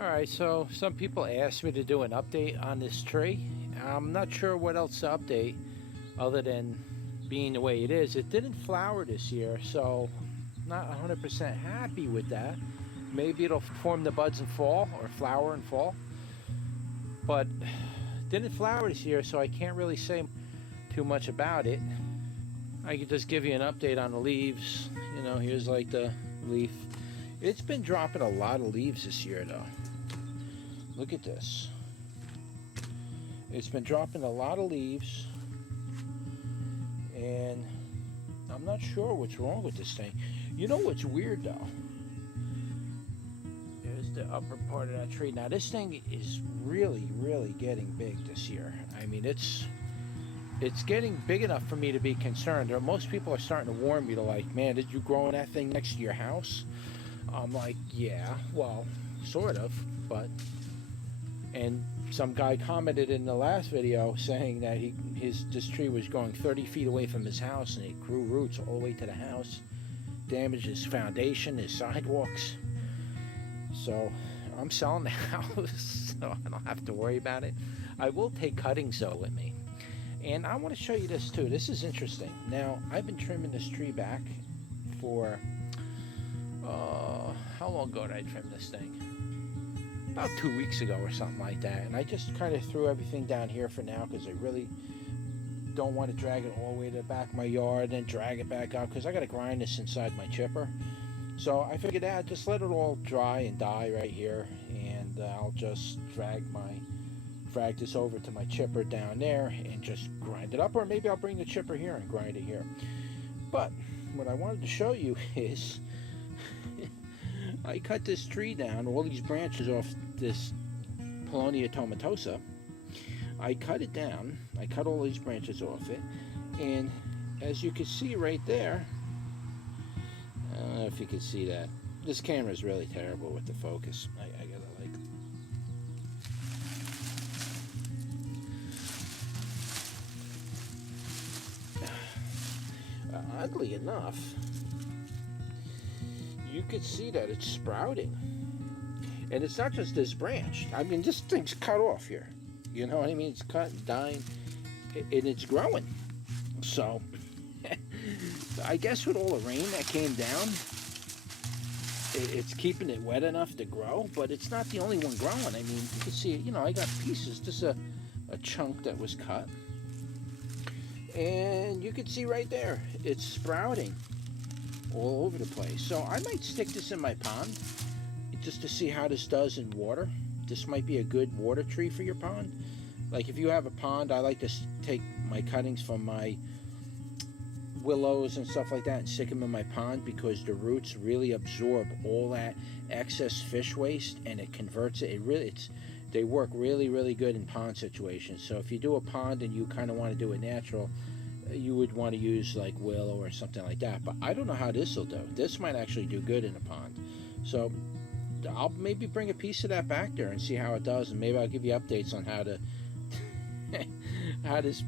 Alright, so some people asked me to do an update on this tree. I'm not sure what else to update other than being the way it is. It didn't flower this year, so not 100% happy with that. Maybe it'll form the buds in fall or flower in fall. But didn't flower this year, so I can't really say too much about it. I could just give you an update on the leaves. You know, here's like the leaf. It's been dropping a lot of leaves this year though. Look at this. It's been dropping a lot of leaves, and I'm not sure what's wrong with this thing. You know what's weird though? There's the upper part of that tree. Now this thing is really getting big this year. I mean, it's getting big enough for me to be concerned. Most people are starting to warn me to, like, man, did you grow that thing next to your house? I'm like, yeah, well, sort of, but. And some guy commented in the last video saying that this tree was growing 30 feet away from his house, and it grew roots all the way to the house, damaged his foundation, his sidewalks. So I'm selling the house, so I don't have to worry about it. I will take cuttings though with me. And I want to show you this too. This is interesting. Now, I've been trimming this tree back for, how long ago did I trim this thing? About 2 weeks ago or something like that. And I just kind of threw everything down here for now because I really don't want to drag it all the way to the back of my yard and drag it back out because I got to grind this inside my chipper. So I figured out just let it all dry and die right here, and I'll just drag this over to my chipper down there and just grind it up, or maybe I'll bring the chipper here and grind it here. But what I wanted to show you is I cut this tree down, all these branches off this Paulownia Tomentosa. I cut it down, I cut all these branches off it, and as you can see right there, I don't know if you can see that. This camera is really terrible with the focus. I gotta like. Oddly enough, you could see that it's sprouting. And it's not just this branch. I mean, this thing's cut off here. You know what I mean? It's cut, dying, and it's growing. So, I guess with all the rain that came down, it's keeping it wet enough to grow, but it's not the only one growing. I mean, you can see it, you know, I got pieces. This is a chunk that was cut. And you can see right there, it's sprouting all over the place. So I might stick this in my pond just to see how this does in water. This might be a good water tree for your pond. Like if you have a pond, I like to take my cuttings from my willows and stuff like that and stick them in my pond, because the roots really absorb all that excess fish waste and it converts it. They work really good in pond situations. So if you do a pond and you kind of want to do it natural, you would want to use like willow or something like that. But I don't know how this will do. This might actually do good in a pond. So I'll maybe bring a piece of that back there and see how it does, and maybe I'll give you updates on how to how this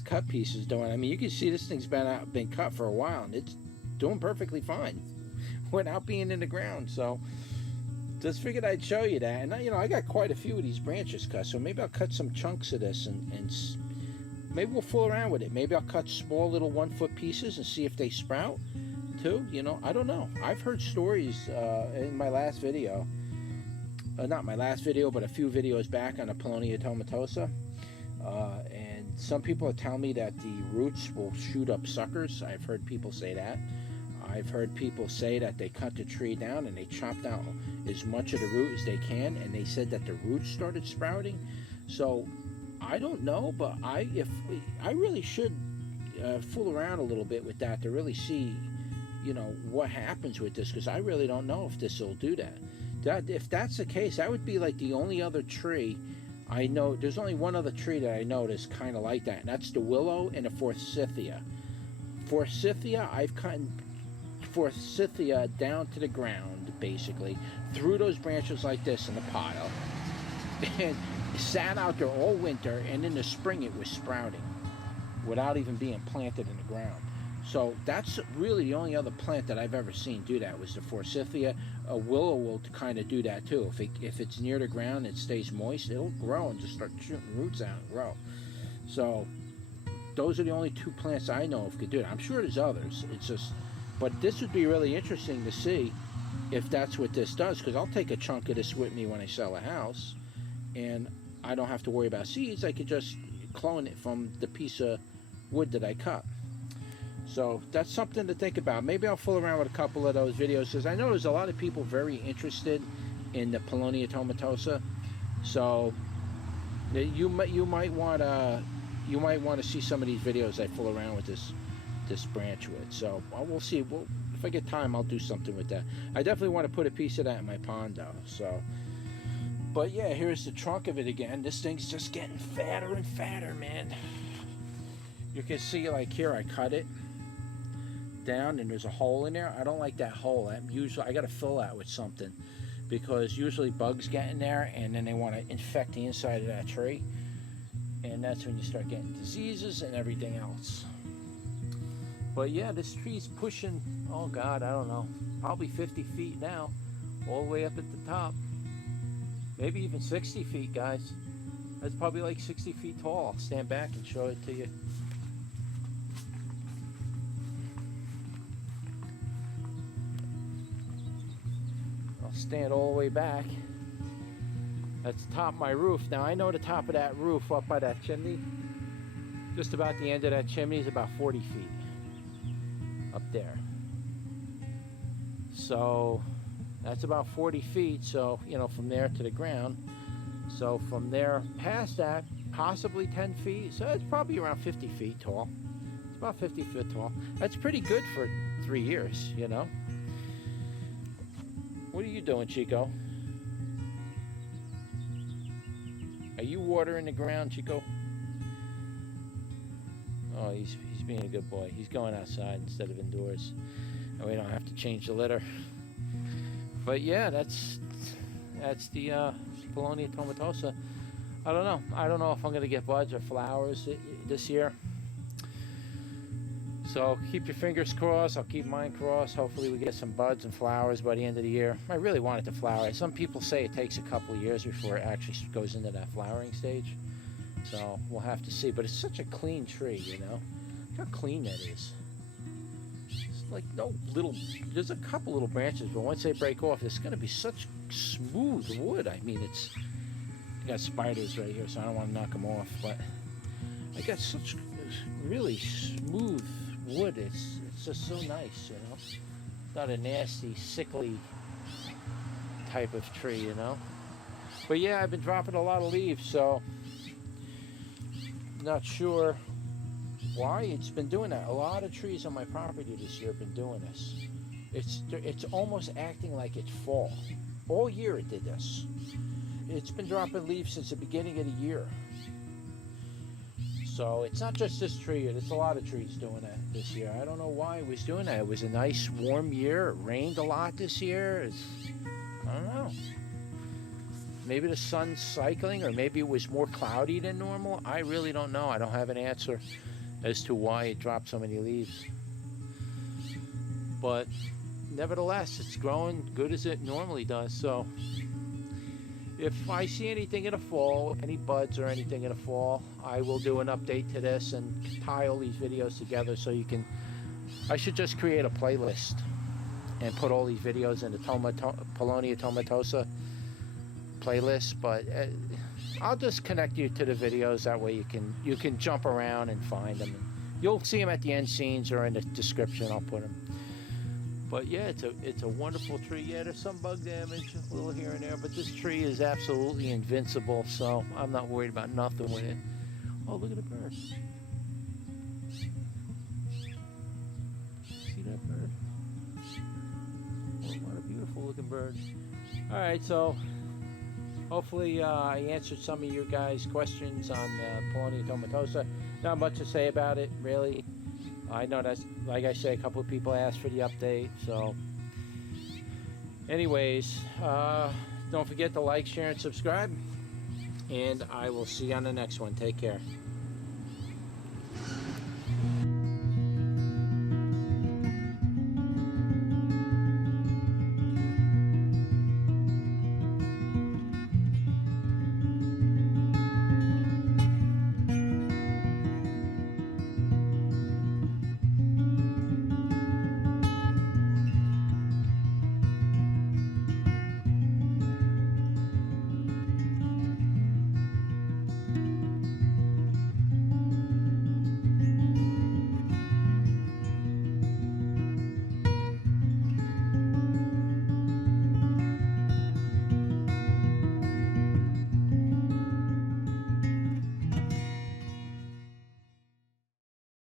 cut piece is doing. I mean, you can see this thing's been cut for a while, and it's doing perfectly fine without being in the ground. So just figured I'd show you that. And you know, I got quite a few of these branches cut, so maybe I'll cut some chunks of this and maybe we'll fool around with it. Maybe I'll cut small little 1-foot pieces and see if they sprout too. You know, I don't know. I've heard stories in my last video, not my last video, but a few videos back on the Paulownia Tomentosa, and some people are telling me that the roots will shoot up suckers. I've heard people say that. I've heard people say that they cut the tree down and they chopped out as much of the root as they can, and they said that the roots started sprouting. So I don't know, but I really should fool around a little bit with that to really see, you know, what happens with this, because I really don't know if this will do that. If that's the case, that would be like the only other tree I know. There's only one other tree that I know that's kind of like that, and that's the willow and the forsythia. Forsythia, I've cut forsythia down to the ground, basically, through those branches like this in a pile, and sat out there all winter, and in the spring it was sprouting without even being planted in the ground. So that's really the only other plant that I've ever seen do that, was the forsythia a willow will kind of do that too. If it's near the ground, it stays moist, it'll grow and just start shooting roots out and grow. So those are the only two plants I know of could do it. I'm sure there's others. It's just, but this would be really interesting to see if that's what this does, because I'll take a chunk of this with me when I sell a house, and I don't have to worry about seeds. I could just clone it from the piece of wood that I cut. So that's something to think about. Maybe I'll fool around with a couple of those videos, because I know there's a lot of people very interested in the Paulownia Tomentosa. So you might want to see some of these videos I fool around with this branch with. So we'll see. If I get time, I'll do something with that. I definitely want to put a piece of that in my pond though. So, but yeah, here's the trunk of it again. This thing's just getting fatter and fatter, man. You can see, like here, I cut it down and there's a hole in there. I don't like that hole. I got to fill that with something, because usually bugs get in there and then they want to infect the inside of that tree, and that's when you start getting diseases and everything else. But yeah, this tree's pushing, oh God, I don't know, probably 50 feet now, all the way up at the top. Maybe even 60 feet, guys. That's probably like 60 feet tall. I'll stand back and show it to you. I'll stand all the way back. That's the top of my roof. Now I know the top of that roof up by that chimney, just about the end of that chimney is about 40 feet. Up there. So that's about 40 feet. So, you know, from there to the ground. So from there past that, possibly 10 feet. So it's probably around 50 feet tall. It's about 50 feet tall. That's pretty good for 3 years, you know. What are you doing, Chico? Are you watering the ground, Chico? Oh, he's being a good boy. He's going outside instead of indoors, and we don't have to change the litter. But yeah, that's the Paulownia Tomentosa. I don't know if I'm gonna get buds or flowers this year. So keep your fingers crossed. I'll keep mine crossed. Hopefully we get some buds and flowers by the end of the year. I really want it to flower. Some people say it takes a couple of years before it actually goes into that flowering stage. So we'll have to see. But it's such a clean tree, you know. Look how clean that is. It's like no little, there's a couple little branches, but once they break off, it's going to be such smooth wood. I mean, I got spiders right here, so I don't want to knock them off, but I got such really smooth wood. It's just so nice, you know. Not a nasty, sickly type of tree, you know. But yeah, I've been dropping a lot of leaves, so not sure why it's been doing that. A lot of trees on my property this year have been doing this. It's almost acting like it's fall. All year it did this. It's been dropping leaves since the beginning of the year. So it's not just this tree, it's a lot of trees doing that this year. I don't know why it was doing that. It was a nice warm year. It rained a lot this year. I don't know. Maybe the sun's cycling, or maybe it was more cloudy than normal. I really don't know. I don't have an answer as to why it dropped so many leaves. But nevertheless, it's growing good as it normally does. So if I see anything in the fall, any buds or anything in the fall, I will do an update to this and tie all these videos together so you can, I should just create a playlist and put all these videos in the Paulownia Tomentosa playlist, but I'll just connect you to the videos. That way you can jump around and find them. You'll see them at the end scenes or in the description. I'll put them. But yeah, it's a wonderful tree. Yeah, there's some bug damage, a little here and there, but this tree is absolutely invincible, so I'm not worried about nothing with it. Oh, look at the bird. See that bird? Oh, what a beautiful looking bird. All right, so hopefully I answered some of your guys' questions on Paulownia Tomentosa. Not much to say about it, really. I know that's, like I say, a couple of people asked for the update. So anyways, don't forget to like, share, and subscribe. And I will see you on the next one. Take care.